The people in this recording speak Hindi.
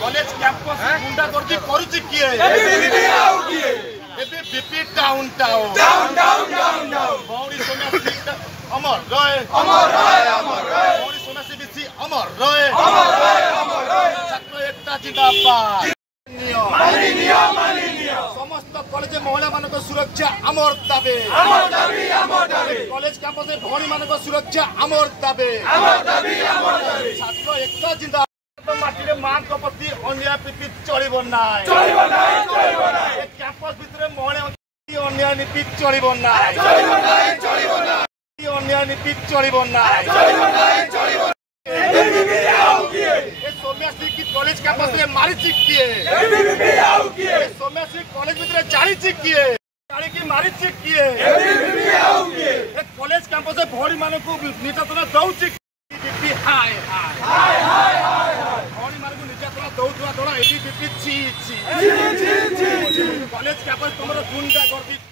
कॉलेज कैंपस गुंडागर्दी करूची किए एबे बीपी डाउन डाउन भौरी सोना अमर रहे भौरी सोना से बीसी अमर रहे छात्र एकता जिंदाबाद समस्त कॉलेज महिला मानक सुरक्षा आमर दाबी कॉलेज कैंपस भौरी मानक सुरक्षा आमर दाबी छात्र एकता जिंदाबाद माटी माँ प्रति अन्याय नीति चलो ना कैंपस भितर महिला अन्याय नीति चलो ना अन्याय नीति चलो ना सौम्याश्री की कॉलेज कैंपस में मारी किए सौम्याश्री कॉलेज भितर जाली किए की मारी किए कॉलेज कैंपस भौरी मान को निर्यातना दौची हाय भौरी मान को निर्यातना दौरा दौड़ा कॉलेज कैंपस तुम गुंडा कर